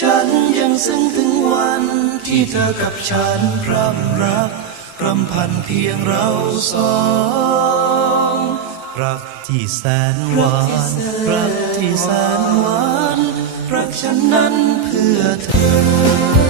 ฉันยังซึ้งถึงวันที่เธอกับฉันพร่ำรักร่ำพันเพียงเราสอง รักที่แสนหวาน รักที่แสนหวาน รักฉันนั้นเพื่อเธอ